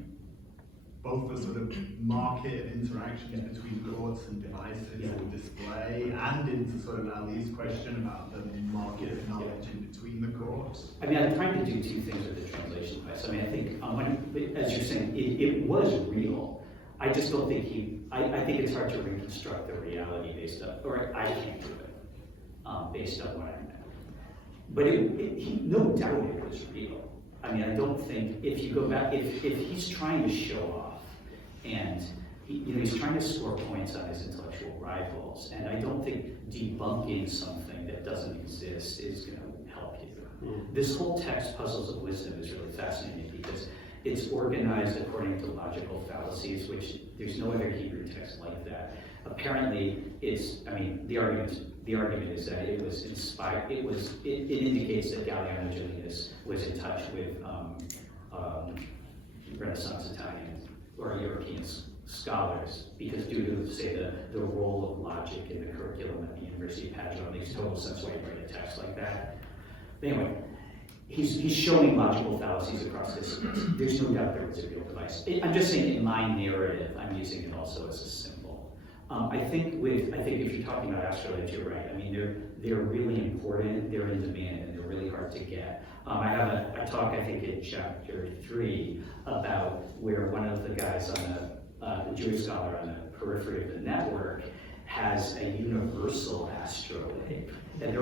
both the sort of market and interactions between courts and devices and display, and into sort of Ali's question about the market of knowledge in between the courts? I'm trying to do two things with the translation device. I think, as you're saying, it was real. I just don't think I think it's hard to reconstruct the reality based on, or I can't do it based on what I meant. But he no doubt it was real. I don't think, if you go back, if he's trying to show off, and he's trying to score points on his intellectual rivals, and I don't think debunking something that doesn't exist is going to help you. This whole text, Puzzles of Wisdom, is really fascinating because it's organized according to logical fallacies, which there's no other Hebrew text like that. Apparently, the argument is that it was inspired. It indicates that Galeano Julius was in touch with Renaissance Italian or European scholars, because due to, say, the role of logic in the curriculum at the University of Padua, it makes total sense why you write a text like that. But anyway, he's showing logical fallacies across disciplines. There's no doubt there was a real device. I'm just saying in my narrative, I'm using it also as a symbol. I think if you're talking about astrolabe, you're right. I mean, they're really important, they're in demand, and they're really hard to get. I have a talk, I think, in chapter 3 about where one of the guys on the Jewish scholar on the periphery of the network has a universal astrolabe, and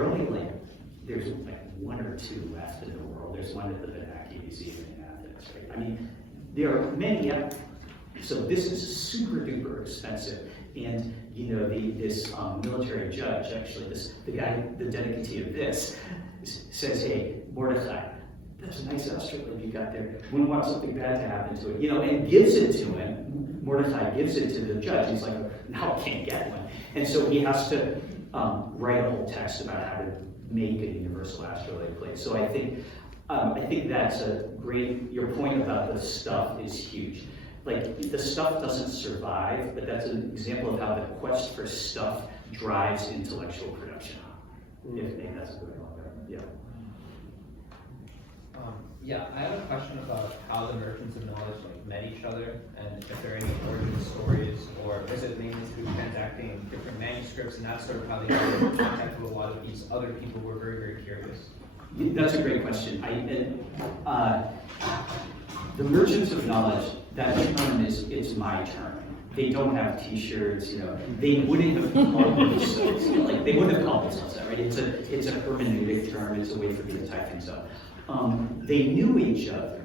there's like 1 or 2 left in the world. There's one at the Benaki Museum in Athens, right? I mean, there are many out there. So this is super duper expensive. And you know, this military judge, actually, the dedicatee of this, says, hey, Mordechai, that's a nice astrolabe you got there. Wouldn't want something bad to happen to it, you know, and gives it to him. Mordechai gives it to the judge. He's like, now I can't get one. And so he has to write a whole text about how to make a universal astrolabe plate. So I think that's a great, your point about the stuff is huge. Like, the stuff doesn't survive, but that's an example of how the quest for stuff drives intellectual production. If that's a good one. Yeah. Yeah, I have a question about how the merchants of knowledge met each other, and if there are any origin stories, or is it mainly through transacting different manuscripts, and that's sort of how they got in contact with a lot of these other people who are very, very curious? That's a great question. The merchants of knowledge, that term it's my term. They don't have T-shirts, you know. They wouldn't have called themselves, like they wouldn't have called themselves that, right? It's a hermeneutic term. It's a way for me to tie things up. They knew each other,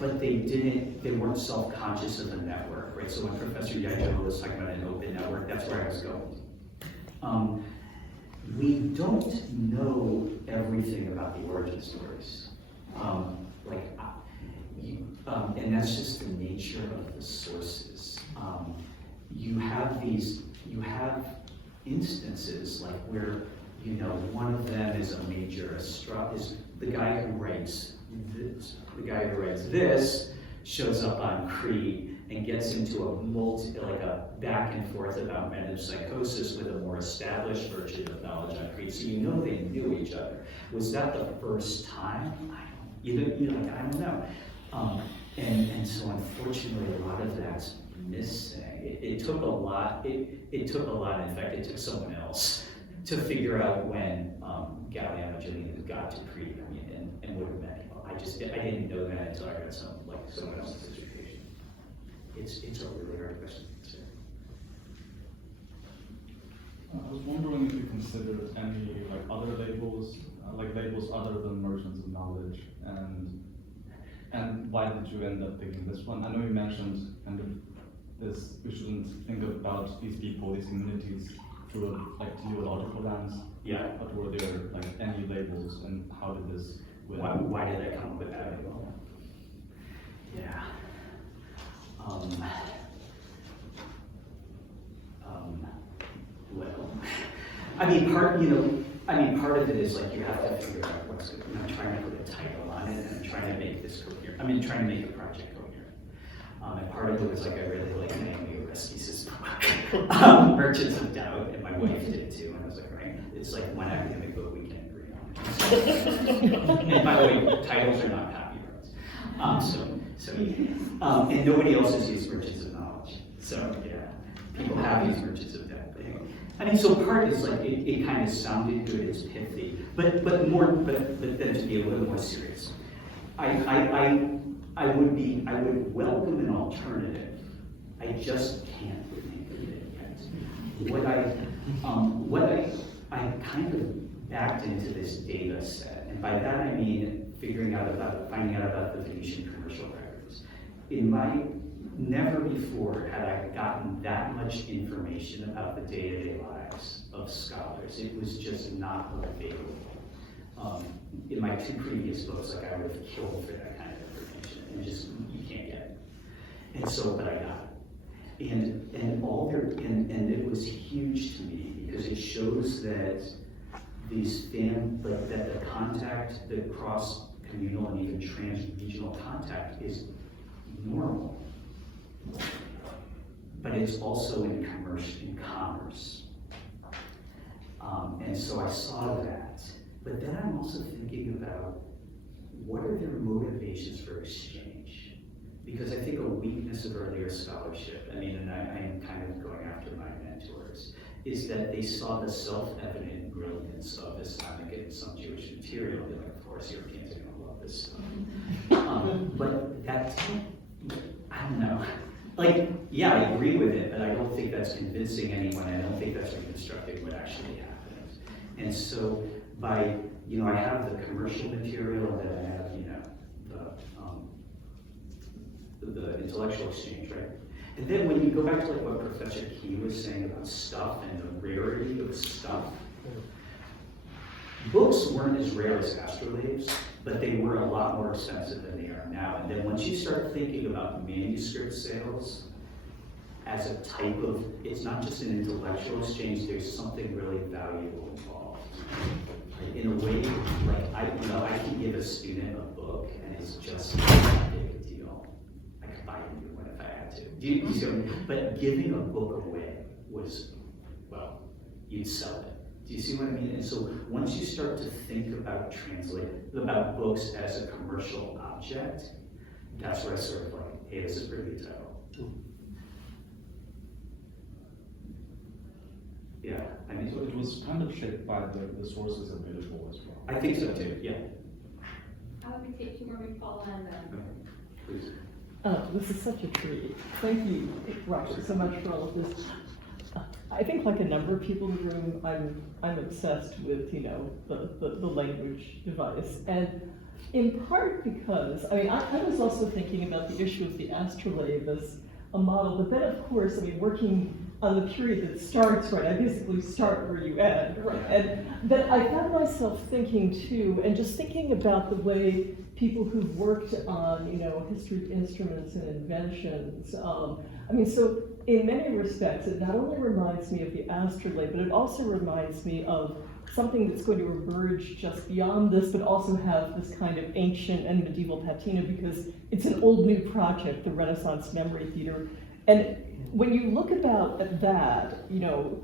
but they weren't self-conscious of the network, right? So when Professor Yajo was talking about an open network, that's where I was going. We don't know everything about the origin stories. And that's just the nature of the sources. You have instances like where, you know, one of them is a major is the guy who writes this. The guy who writes this shows up on Crete and gets into a back and forth about metempsychosis with a more established version of knowledge on Crete. So you know they knew each other. Was that the first time? I don't know. And so unfortunately, a lot of that's missing. It took a lot. It took a lot. In fact, it took someone else to figure out when Galliano Julian got to Crete. I mean, and would have met him. I didn't know that until I got someone else's dissertation. It's a really hard question. I was wondering if you considered any other labels, labels other than merchants of knowledge, and why did you end up picking this one? I know you mentioned kind of this, we shouldn't think about these people, these communities through a teleological lens. Yeah. But were there any labels, and how did this? Why did I come up with that? Yeah. Well, part of it is like you have to figure out what's good. I'm trying to put a title on it, and I'm trying to make this coherent. Trying to make a project coherent. And part of it was I really like Naomi Oreskes' book, Merchants of Doubt, and my wife did too. And I was like, right, it's like one academic book we can agree on. And by the way, titles are not copyrights. And nobody else has used Merchants of Knowledge. So yeah, people have used Merchants of Doubt. So part is it kind of sounded good, it's pithy, but then to be a little more serious. I would welcome an alternative. I just can't think of it yet. I kind of backed into this data set, and by that I mean finding out about the Venetian commercial records. Never before had I gotten that much information about the day-to-day lives of scholars. It was just not available. In my 2 previous books, I would have killed for that kind of information, and you can't get it. And so, but I got it. And it was huge to me because it shows that that the contact, the cross-communal and even trans-regional contact is normal. But it's also in commerce. And so I saw that. But then I'm also thinking about what are their motivations for exchange? Because I think a weakness of earlier scholarship, I mean, and I am kind of going after my mentors, is that they saw the self-evident brilliance of Islamic and some Jewish material. They're like, of course, Europeans are gonna love this stuff. But that, I don't know. Like, yeah, I agree with it, but I don't think that's convincing anyone. I don't think that's reconstructing what actually happened. And so by, you know, I have the commercial material, and then I have, you know, the intellectual exchange, right? And then when you go back to like what Professor Key was saying about stuff and the rarity of stuff, books weren't as rare as astrolabes, but they were a lot more expensive than they are now. And then once you start thinking about manuscript sales as a type of, it's not just an intellectual exchange, there's something really valuable involved. In a way, like I can give a student a book and it's just not a big deal. I could buy a new one if I had to. Do you see what I mean? But giving a book away was, well, you'd sell it. Do you see what I mean? And so once you start to think about about books as a commercial object, that's where I sort of like, hey, this is a pretty good title. Yeah, I mean, So it was kind of shaped by the sources available as well. I think so too, yeah. I will be taking more with Paula and Please. This is such a treat. Thank you, Robert, so much for all of this. I think, like a number of people in the room, I'm obsessed with, you know, the language device, and in part because I mean I was also thinking about the issue of the astrolabe as a model, but then of course I mean working on the period that starts, right? I basically start where you end, right? And then I found myself thinking too, and just thinking about the way people who've worked on, you know, history of instruments and inventions. I mean, so in many respects, it not only reminds me of the astrolabe, but it also reminds me of something that's going to emerge just beyond this, but also have this kind of ancient and medieval patina, because it's an old new project, the Renaissance Memory Theater. And when you look at that, you know,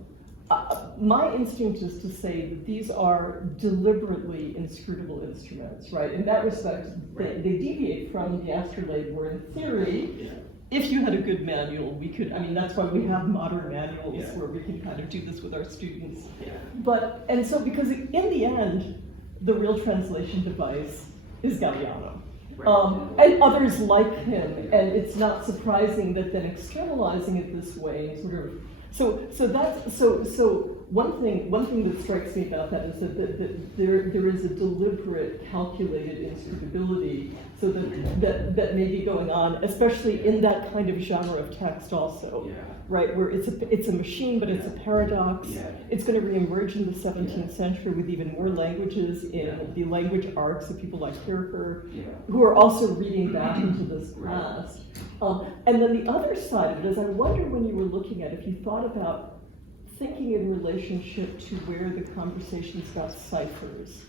my instinct is to say that these are deliberately inscrutable instruments, right? In that respect, they deviate from the astrolabe, where in theory, if you had a good manual, we could, I mean, that's why we have modern manuals where we can kind of do this with our students. But, and so, because in the end, the real translation device is Galliano. And others like him, and it's not surprising that then externalizing it this way, sort of. So one thing that strikes me about that is that there is a deliberate, calculated inscrutability, so that may be going on, especially in that kind of genre of text also, right? Where it's a machine, but it's a paradox. It's going to reemerge in the 17th century with even more languages in the language arcs of people like Kircher, who are also reading back into this past. And then the other side of it is, I wonder when you were looking at, if you thought about thinking in relationship to where the conversations about ciphers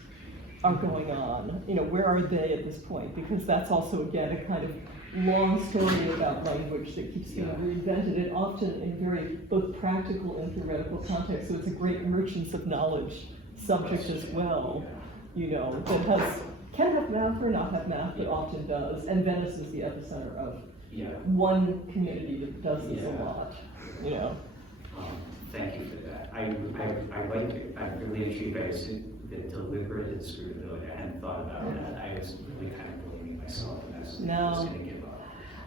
are going on, you know, where are they at this point? Because that's also, again, a kind of long story about language that keeps being reinvented, and often in very both practical and theoretical context. So it's a great merchants of knowledge subject as well, you know, that can have math or not have math, but often does. And Venice is the epicenter of one community that does this a lot, you know. Thank you for that. I like it. I'm really intrigued by the deliberate inscrutability. I hadn't thought about that. I was really kind of blaming myself, and I was just going to give up.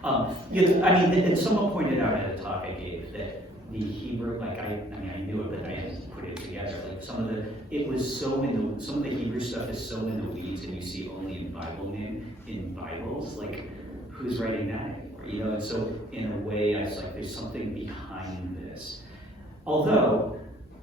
I mean, and someone pointed out at a talk I gave that the Hebrew, like I knew it, but I didn't put it together. Like some of the Hebrew stuff is so in the weeds, and you see only in Bibles. Like, who's writing that anymore? You know, and so in a way, I was like, there's something behind this. Although,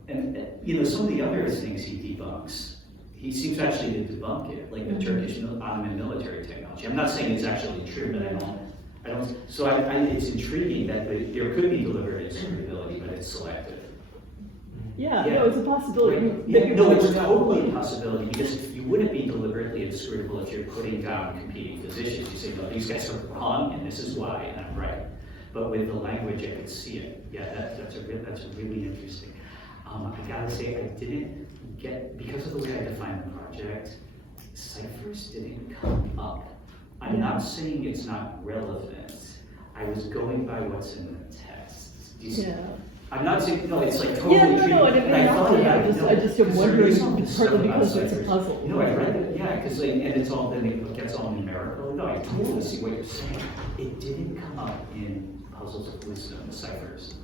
and you know, some of the other things he debunks, he seems actually to debunk it, like the Turkish Ottoman military technology. I'm not saying it's actually true, but I don't. So it's intriguing that there could be deliberate inscrutability, but it's selective. No, it's a possibility. No, it's totally a possibility, because you wouldn't be deliberately inscrutable if you're putting down competing positions. You say, no, these guys are wrong, and this is why, and I'm right. But with the language, I could see it. Yeah, that's really interesting. I gotta say, I didn't get, because of the way I defined the project, ciphers didn't come up. I'm not saying it's not relevant. I was going by what's in the text. Do you see? Yeah. I'm not saying, no, it's like totally. Yeah, no, I didn't mean nothing, I just am wondering, It's partly because it's a puzzle. No, I read it, yeah, because like, and it's all, then it gets all numerical. No, I totally see what you're saying. It didn't come up in Puzzles of Wisdom, the ciphers.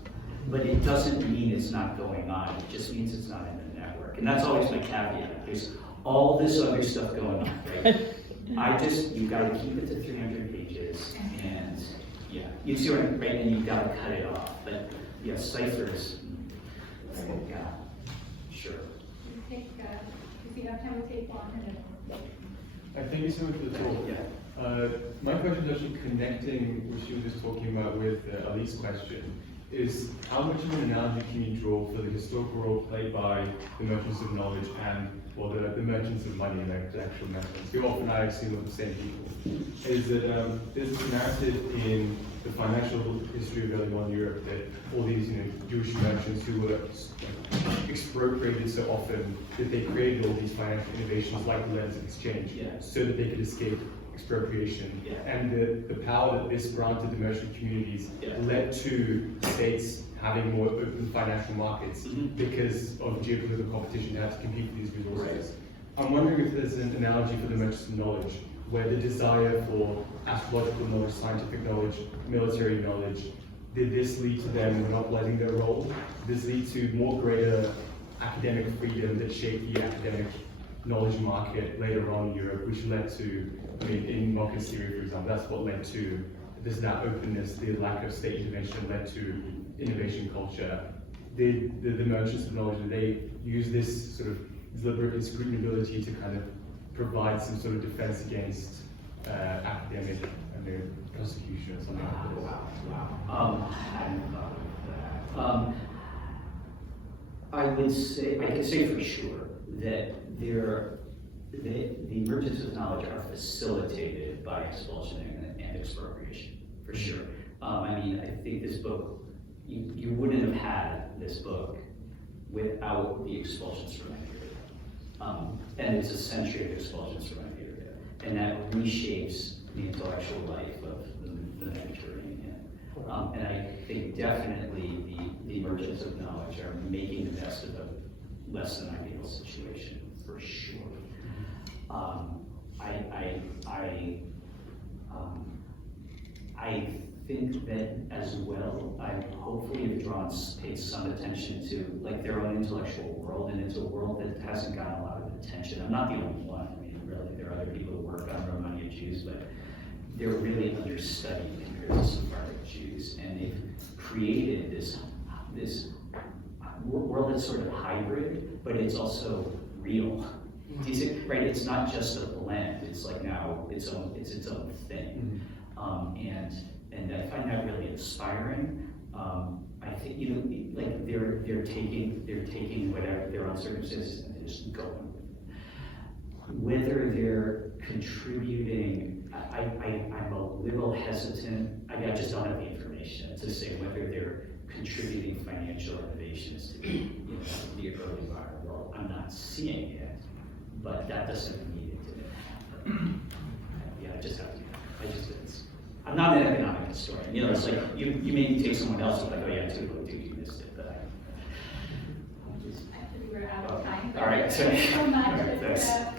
But it doesn't mean it's not going on, it just means it's not in the network. And that's always my caveat. There's all this other stuff going on, right? You've got to keep it to 300 pages, and yeah, you see what I'm, right, and you've got to cut it off. But yeah, ciphers, yeah, sure. If we have time, we'll take one and then. Thank you so much for the talk. Yeah. My question is actually connecting what you were just talking about with Ali's question, is how much of an analogy can you draw for the historical role played by the merchants of knowledge and, well, the merchants of money, like the actual merchants, who often I assume are the same people? Is that there's this narrative in the financial history of early modern Europe that all these Jewish merchants who were expropriated so often that they created all these financial innovations like the letters of exchange, so that they could escape expropriation. And the power that this granted the merchant communities led to states having more open financial markets because of geopolitical competition to have to compete for these resources. I'm wondering if there's an analogy for the merchants of knowledge, where the desire for astrological knowledge, scientific knowledge, military knowledge, did this lead to them monopolizing their role? Did this lead to more greater academic freedom that shaped the academic knowledge market later on in Europe, which led to, I mean, in Marcus theory, for example, that's what led to that openness, the lack of state intervention led to innovation culture. Did the merchants of knowledge, did they use this sort of deliberate inscrutableness to kind of provide some sort of defense against academic persecution or something like this? I would say, I can say for sure that the merchants of knowledge are facilitated by expulsion and expropriation, for sure. I mean, I think this book, you wouldn't have had this book without the expulsions from Iberia. And it's a century of expulsions from Iberia. And that reshapes the intellectual life of the Mediterranean. And I think definitely the merchants of knowledge are making the best of a less than ideal situation, for sure. I think that as well, I hopefully have paid some attention to like their own intellectual world, and it's a world that hasn't gotten a lot of attention. I'm not the only one. I mean, really, there are other people who work on Romani Jews, but they're really understudied compared to Sephardic Jews, and they've created this world that's sort of hybrid, but it's also real. Do you see? Right? It's not just a blend. It's like now it's its own thing, and I find that really inspiring. I think like they're taking whatever their own circumstances and they're just going with it. Whether they're contributing, I'm a little hesitant. I mean, I just don't have the information to say whether they're contributing financial innovations to the early modern world. I'm not seeing it, but that doesn't mean it didn't happen. Yeah, I just have to. I'm not an economic historian. It's like you maybe take someone else and like, oh yeah, you missed it, but We're out of time. all right. Thank you so much.